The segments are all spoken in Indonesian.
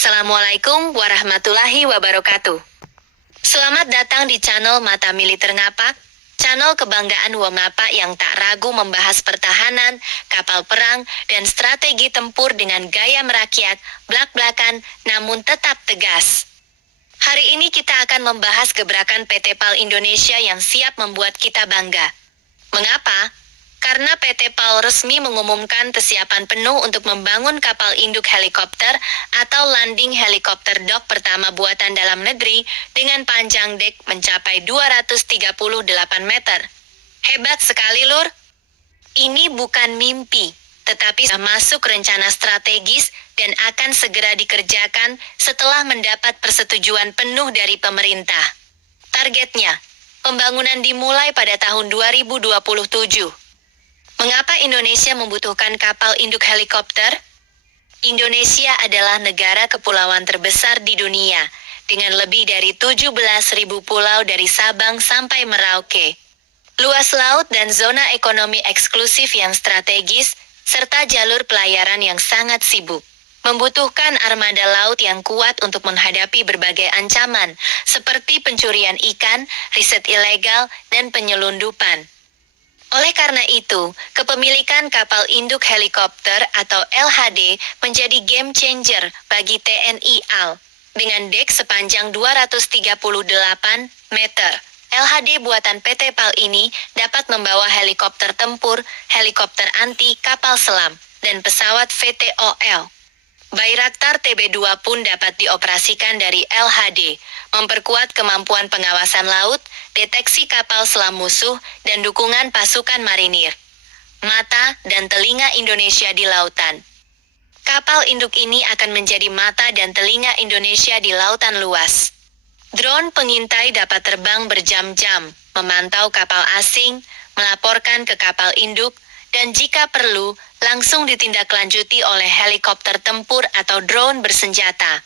Assalamualaikum warahmatullahi wabarakatuh. Selamat datang di channel Mata Militer Ngapak, channel kebanggaan Wamapa yang tak ragu membahas pertahanan, kapal perang, dan strategi tempur dengan gaya merakyat, blak-blakan, namun tetap tegas. Hari ini kita akan membahas gebrakan PT PAL Indonesia yang siap membuat kita bangga. Mengapa? Karena PT PAL resmi mengumumkan kesiapan penuh untuk membangun kapal induk helikopter atau landing helikopter dock pertama buatan dalam negeri dengan panjang dek mencapai 238 meter. Hebat sekali, Lur. Ini bukan mimpi, tetapi sudah masuk rencana strategis dan akan segera dikerjakan setelah mendapat persetujuan penuh dari pemerintah. Targetnya, pembangunan dimulai pada tahun 2027. Mengapa Indonesia membutuhkan kapal induk helikopter? Indonesia adalah negara kepulauan terbesar di dunia, dengan lebih dari 17.000 pulau dari Sabang sampai Merauke. Luas laut dan zona ekonomi eksklusif yang strategis, serta jalur pelayaran yang sangat sibuk. Membutuhkan armada laut yang kuat untuk menghadapi berbagai ancaman, seperti pencurian ikan, riset ilegal, dan penyelundupan. Oleh karena itu, kepemilikan kapal induk helikopter atau LHD menjadi game changer bagi TNI AL. Dengan dek sepanjang 238 meter, LHD buatan PT PAL ini dapat membawa helikopter tempur, helikopter anti kapal selam, dan pesawat VTOL. Bayraktar TB2 pun dapat dioperasikan dari LHD, memperkuat kemampuan pengawasan laut, deteksi kapal selam musuh, dan dukungan pasukan marinir. Mata dan telinga Indonesia di lautan. Kapal induk ini akan menjadi mata dan telinga Indonesia di lautan luas. Drone pengintai dapat terbang berjam-jam, memantau kapal asing, melaporkan ke kapal induk, dan jika perlu, langsung ditindaklanjuti oleh helikopter tempur atau drone bersenjata.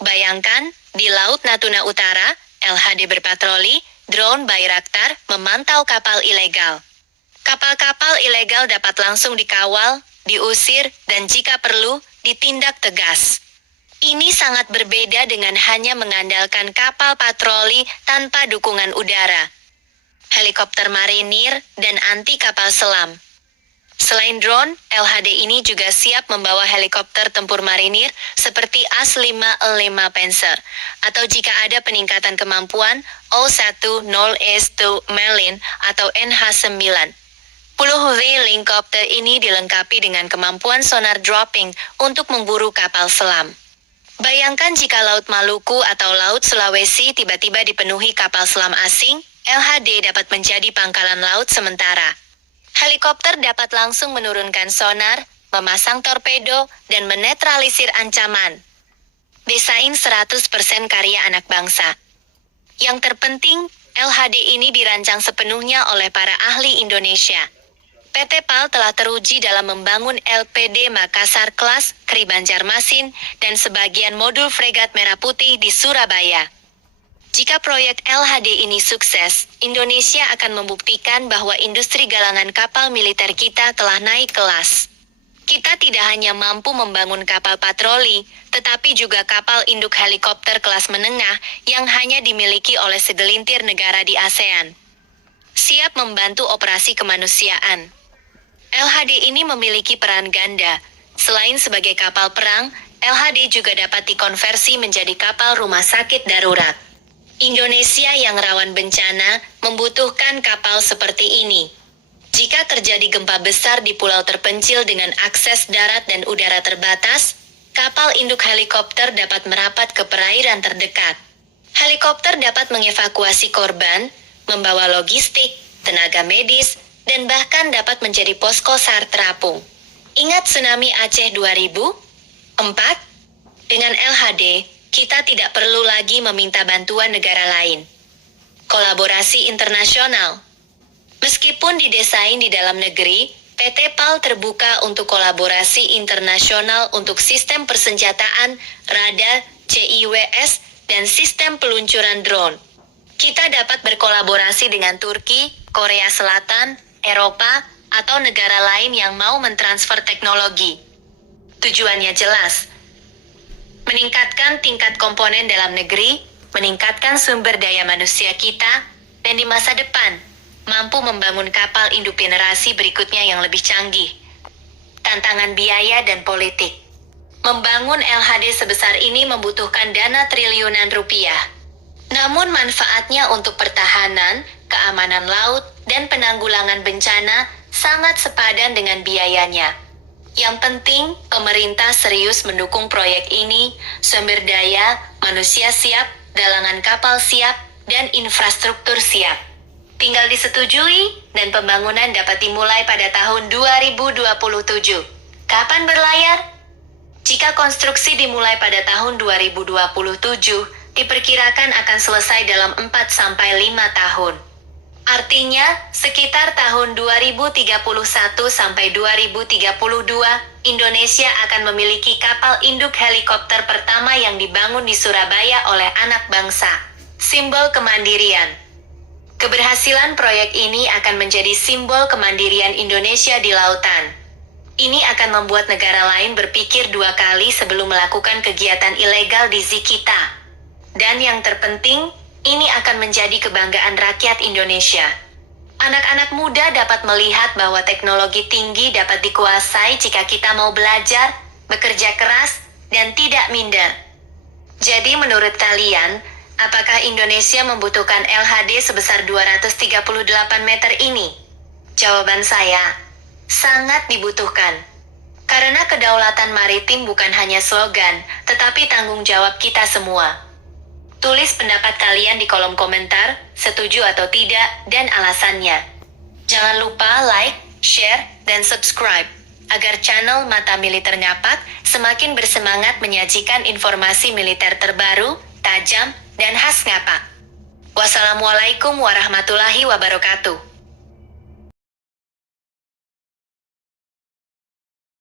Bayangkan, di Laut Natuna Utara, LHD berpatroli, drone Bayraktar memantau kapal ilegal. Kapal-kapal ilegal dapat langsung dikawal, diusir, dan jika perlu, ditindak tegas. Ini sangat berbeda dengan hanya mengandalkan kapal patroli tanpa dukungan udara, helikopter marinir, dan anti kapal selam. Selain drone, LHD ini juga siap membawa helikopter tempur marinir seperti AS-5E5 Panzer, atau jika ada peningkatan kemampuan O-10S2 Merlin atau NH-9. Puluh helikopter ini dilengkapi dengan kemampuan sonar dropping untuk memburu kapal selam. Bayangkan jika Laut Maluku atau Laut Sulawesi tiba-tiba dipenuhi kapal selam asing, LHD dapat menjadi pangkalan laut sementara. Helikopter dapat langsung menurunkan sonar, memasang torpedo, dan menetralisir ancaman. Desain 100% karya anak bangsa. Yang terpenting, LHD ini dirancang sepenuhnya oleh para ahli Indonesia. PT PAL telah teruji dalam membangun LPD Makassar Class, Kri Banjarmasin, dan sebagian modul fregat Merah Putih di Surabaya. Jika proyek LHD ini sukses, Indonesia akan membuktikan bahwa industri galangan kapal militer kita telah naik kelas. Kita tidak hanya mampu membangun kapal patroli, tetapi juga kapal induk helikopter kelas menengah yang hanya dimiliki oleh segelintir negara di ASEAN. Siap membantu operasi kemanusiaan. LHD ini memiliki peran ganda. Selain sebagai kapal perang, LHD juga dapat dikonversi menjadi kapal rumah sakit darurat. Indonesia yang rawan bencana membutuhkan kapal seperti ini. Jika terjadi gempa besar di pulau terpencil dengan akses darat dan udara terbatas, kapal induk helikopter dapat merapat ke perairan terdekat. Helikopter dapat mengevakuasi korban, membawa logistik, tenaga medis, dan bahkan dapat menjadi posko SAR terapung. Ingat tsunami Aceh 2004? Dengan LHD, kita tidak perlu lagi meminta bantuan negara lain. Kolaborasi internasional. Meskipun didesain di dalam negeri, PT PAL terbuka untuk kolaborasi internasional untuk sistem persenjataan, radar, CIWS, dan sistem peluncuran drone. Kita dapat berkolaborasi dengan Turki, Korea Selatan, Eropa, atau negara lain yang mau mentransfer teknologi. Tujuannya jelas. meningkatkan tingkat komponen dalam negeri, meningkatkan sumber daya manusia kita, dan di masa depan, mampu membangun kapal induk generasi berikutnya yang lebih canggih. Tantangan biaya dan politik. Membangun LHD sebesar ini membutuhkan dana triliunan rupiah. Namun manfaatnya untuk pertahanan, keamanan laut, dan penanggulangan bencana sangat sepadan dengan biayanya. Yang penting, pemerintah serius mendukung proyek ini, sumber daya, manusia siap, galangan kapal siap, dan infrastruktur siap. Tinggal disetujui, dan pembangunan dapat dimulai pada tahun 2027. Kapan berlayar? Jika konstruksi dimulai pada tahun 2027, diperkirakan akan selesai dalam 4-5 tahun. Artinya, sekitar tahun 2031 sampai 2032, Indonesia akan memiliki kapal induk helikopter pertama yang dibangun di Surabaya oleh anak bangsa. Simbol kemandirian. Keberhasilan proyek ini akan menjadi simbol kemandirian Indonesia di lautan. Ini akan membuat negara lain berpikir 2 kali sebelum melakukan kegiatan ilegal di ZI kita. Dan yang terpenting, ini akan menjadi kebanggaan rakyat Indonesia. Anak-anak muda dapat melihat bahwa teknologi tinggi dapat dikuasai jika kita mau belajar, bekerja keras, dan tidak minder. Jadi menurut kalian, apakah Indonesia membutuhkan LHD sebesar 238 meter ini? Jawaban saya, sangat dibutuhkan. Karena kedaulatan maritim bukan hanya slogan, tetapi tanggung jawab kita semua. Tulis pendapat kalian di kolom komentar, setuju atau tidak, dan alasannya. Jangan lupa like, share, dan subscribe, agar channel Mata Militer Ngapak semakin bersemangat menyajikan informasi militer terbaru, tajam, dan khas Ngapak. Wassalamualaikum warahmatullahi wabarakatuh.